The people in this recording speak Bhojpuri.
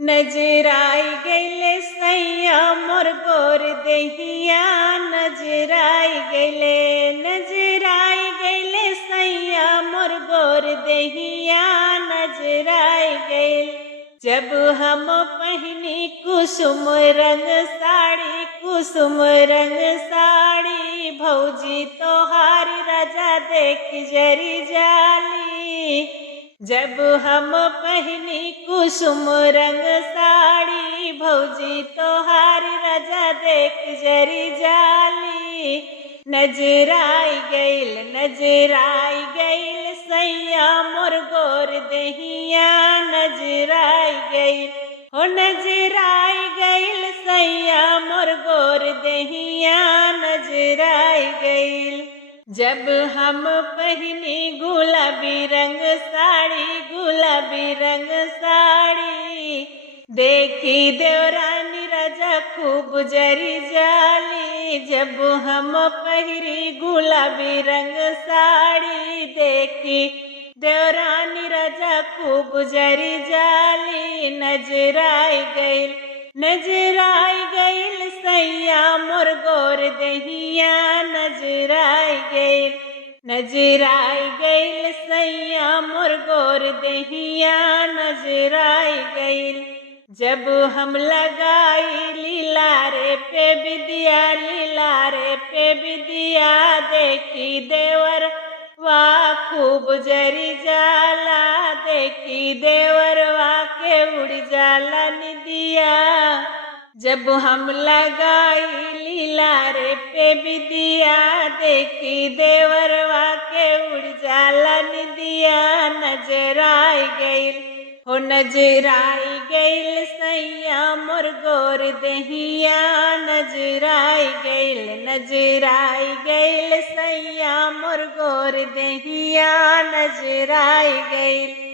नजर आई गईले सैया मोर गोर देहिया, नजर आई गईले, नजर आई गईले सैया मोर गोर देहिया, नजर आई गईल। जब हम पहनी कुसुम रंग साड़ी, कुसुम रंग साड़ी, भौजी तोहार राजा देख जरी जाली। जब हम पहनी कुसुम रंग साड़ी, भौजी तोहार राजा देख जरी जाली। नजर आई गईल, नजर आई गईल सैया मोर गोर देहिया, नजर आई गईल। हो नजर आई गईल सैया मोर गोर देहिया, नजर आई गईल। जब हम पहनी गुलाबी रंग साड़ी, गुलाबी रंग साड़ी, देखी देवरानी राजा खूब जरी जाली। जब हम पहरी गुलाबी रंग साड़ी, देखी देवरानी राजा खूब जरी जाली। नजर आई गईल, नजर आई गईल सैया मोर गोर देहिया, नजर आई गईल। नजर आई गईल सैया मोर गोर देहिया, नजर आई गईल। जब हम लगाई लीलारे पे बिदिया, लीलारे पे बिदिया, देखी देवर वाह खूब जरी जाला, देखी देवर वाह के उड़ जाला निदिया। जब हम लगाई लीलारे पे बिदिया, देखी देवरवा के उड़ जाला निदिया। नजर आई गईल, हो नजर आई गईल सैया मोर गोर देहिया, नजर आई गईल, नजर आई गईल सैया मोर गोर देहिया, नजर आई गईल।